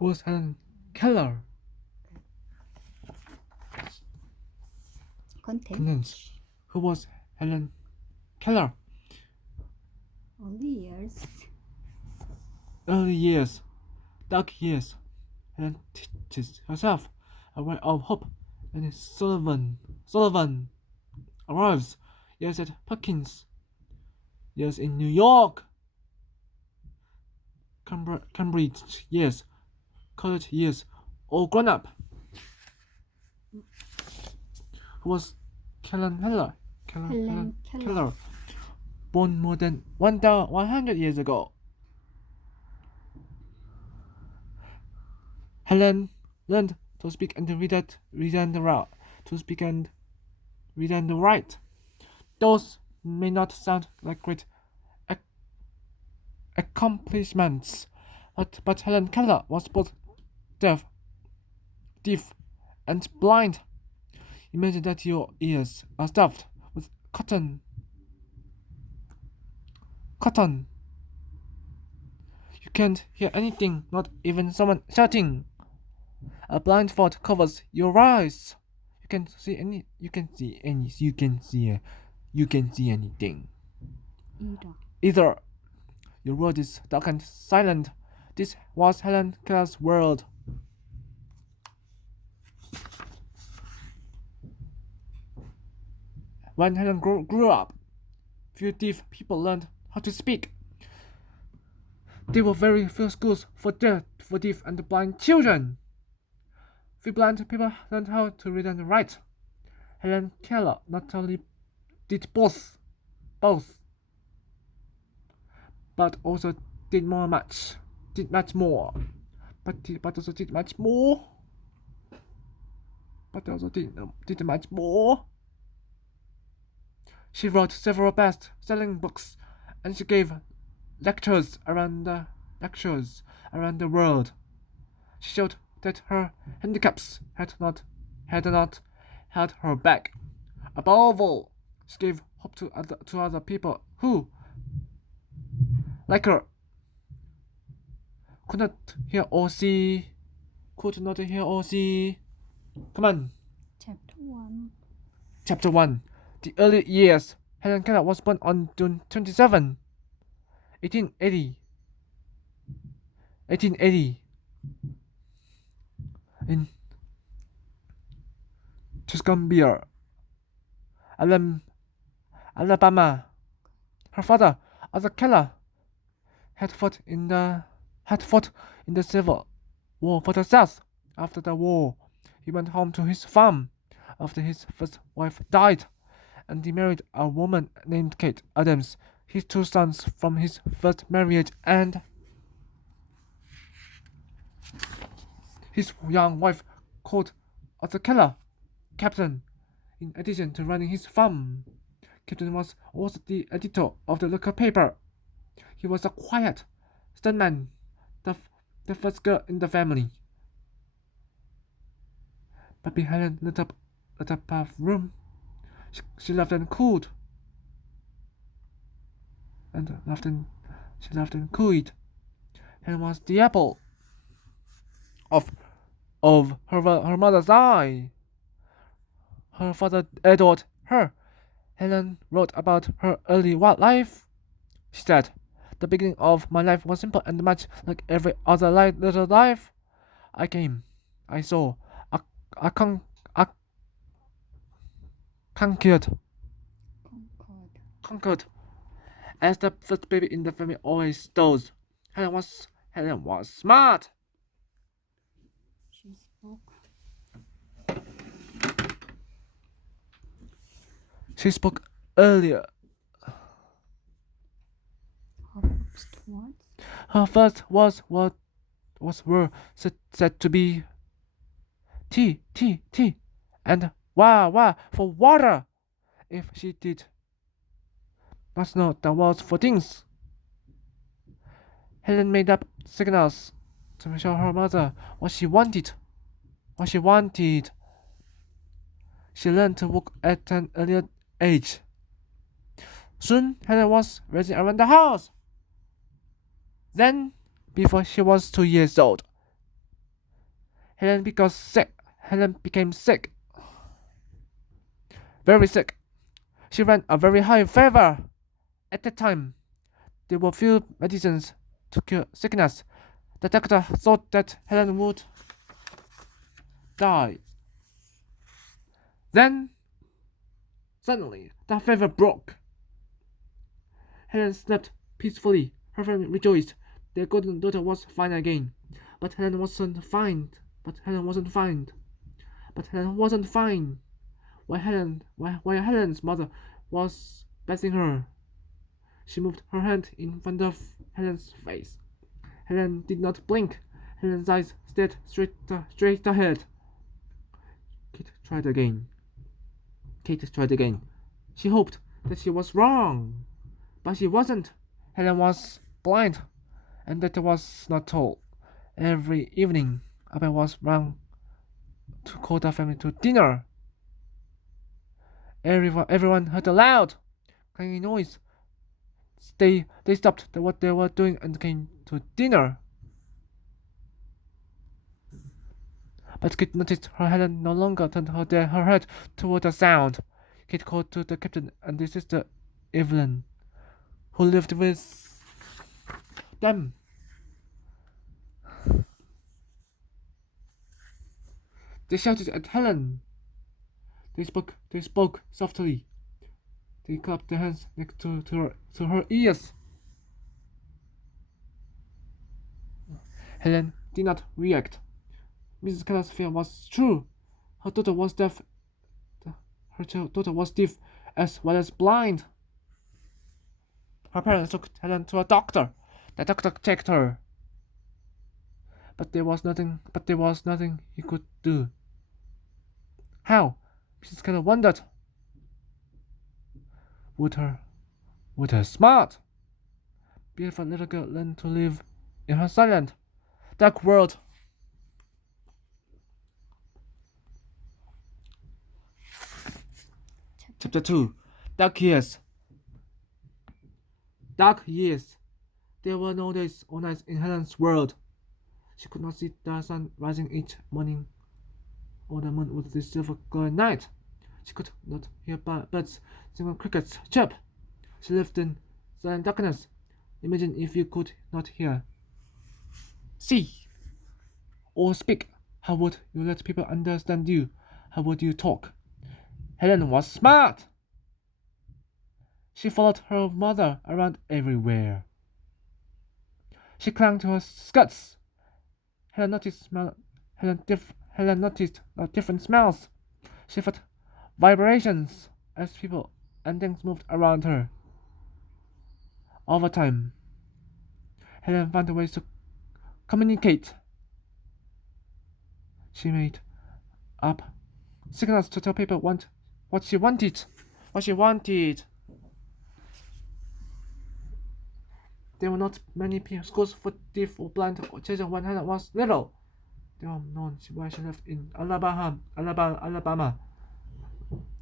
Who was Helen Keller? Contents. Who was Helen Keller? Early years. Dark years. Helen teaches herself a way of hope, and Sullivan arrives. Years at Perkins. Years in New York. Cambridge years. College years. All grown up. Who was Helen Keller? Helen Keller. Born more than 100 years ago. Helen learned to speak and read and write. To speak and read and write. Those may not sound like great accomplishments, but Helen Keller was both deaf, and blind. Imagine that your ears are stuffed with cotton. You can't hear anything, not even someone shouting. A blindfold covers your eyes. You can see anything. Either your world is dark and silent. This was Helen Keller's world. When Helen grew up, few deaf people learned how to speak. There were very few schools for deaf and blind children. Few blind people learned how to read and write. Helen Keller not only did both, but also did much more. But also did much more. She wrote several best-selling books, and she gave lectures around the world. She showed that her handicaps had not held her back. Above all, she gave hope to other people who, like her, could not hear or see. Come on. Chapter 1. The early years. Helen Keller was born on June 27, 1880 in Tuscumbia, Alabama. Her father, Arthur Keller, had fought in the Civil War for the South. After the war, he went home to his farm after his first wife died, and he married a woman named Kate Adams, his two sons from his first marriage, and his young wife called Arthur Keller Captain. In addition to running his farm, Captain was also the editor of the local paper. He was a quiet, stern man, the first girl in the family. Baby Helen lit up her room. She laughed and cooed. She laughed and cooed. Helen was the apple of her mother's eye. Her father adored her. Helen wrote about her early life. She said, "The beginning of my life was simple and much like every other little life. I came, I saw, I conquered, as the first baby in the family always does. Helen was smart." She spoke earlier. Her first words were said to be tea, and wah for water. If she did not know the words for things, Helen made up signals to show her mother what she wanted. She learned to walk at an early age. Soon, Helen was racing around the house. Then, before she was 2 years old, Helen became sick, very sick. She ran a very high fever. At that time, there were few medicines to cure sickness. The doctor thought that Helen would die. Then, suddenly, the fever broke. Helen slept peacefully. Her family rejoiced. Their golden daughter was fine again. But Helen wasn't fine. But Helen wasn't fine. But Helen wasn't fine. While Helen's mother was bathing her, she moved her hand in front of Helen's face. Helen did not blink. Helen's eyes stared straight ahead. Kate tried again. Kate tried again. She hoped that she was wrong, but she wasn't. Helen was blind, and that was not all. Every evening, Abel was round to call the family to dinner. Everyone heard a loud, clanging noise. They stopped what they were doing and came to dinner. But Kate noticed her Helen no longer turned her head toward the sound. Kate called to the captain and his sister Evelyn, who lived with them. They shouted at Helen. They spoke softly. They clapped their hands next to her ears. Helen did not react. Mrs. Keller's fear was true. Her daughter was deaf. Her daughter was deaf as well as blind. Her parents took Helen to a doctor. The doctor checked her. But there was nothing he could do. How? Mrs. Keller wondered. Would her smart, beautiful little girl learn to live in her silent, dark world? Chapter 2. Dark Years. Dark years. There were no days or nights in Helen's world. She could not see the sun rising each morning, or the moon with the silver glow at night. She could not hear birds sing or crickets chirp. She lived in silent darkness. Imagine if you could not hear, see, or speak. How would you let people understand you? How would you talk? Helen was smart. She followed her mother around everywhere. She clung to her skirts. Helen noticed different smells. She felt vibrations as people and things moved around her. Over time, Helen found ways to communicate. She made up signals to tell people what she wanted. There were not many schools for deaf or blind children when Helen was little. They were known where she lived in Alabama.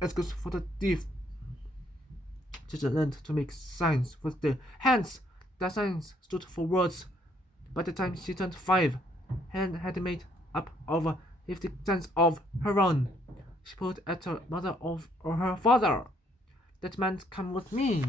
As schools for the deaf, children learned to make signs with their hands. The signs stood for words. By the time she turned 5, Helen had made up over 50 signs of her own. She pulled at her mother or her father. That meant come with me.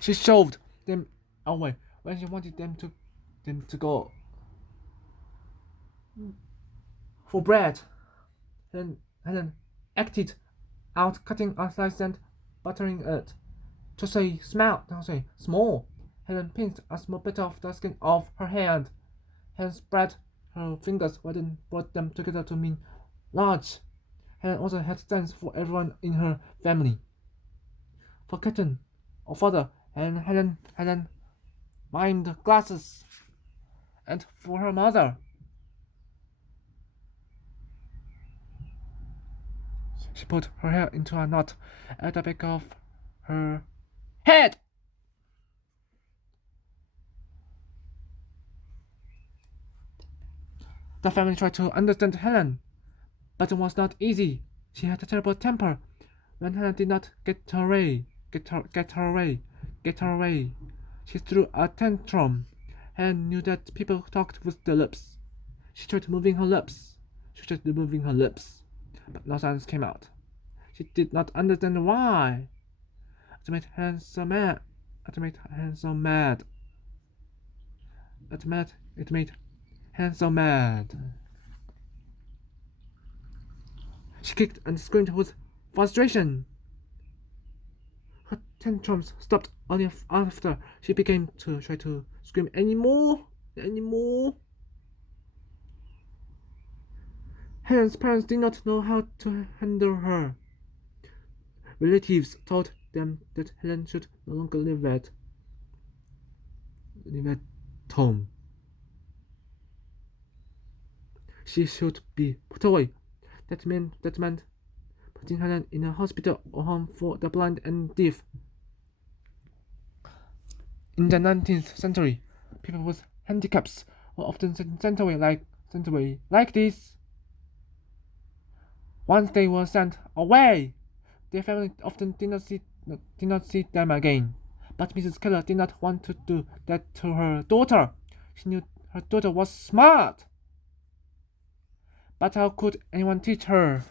She shoved them away when she wanted them to go for bread. Helen acted out, cutting a slice and buttering it. To say small. Helen pinched a small bit of the skin off her hand. Helen spread her fingers wide and brought them together to mean large. Helen also had signs for everyone in her family. For Captain or father, and Helen mimed glasses. And for her mother, she put her hair into a knot at the back of her head. The family tried to understand Helen, but it was not easy. She had a terrible temper. When Helen did not get her way, get her way, she threw a tantrum. Helen knew that people talked with their lips. She tried moving her lips. But no sounds came out. She did not understand why. It made Helen so mad. It made Helen so mad. It made Helen so mad. She kicked and screamed with frustration. Her tantrums stopped only after she began to try to scream anymore. Helen's parents did not know how to handle her. Relatives told them that Helen should no longer live at home. She should be put away. That meant putting Helen in a hospital or home for the blind and deaf. In the 19th century, people with handicaps were often sent away like this. Once they were sent away, their family often did not see them again. But Mrs. Keller did not want to do that to her daughter. She knew her daughter was smart. But how could anyone teach her?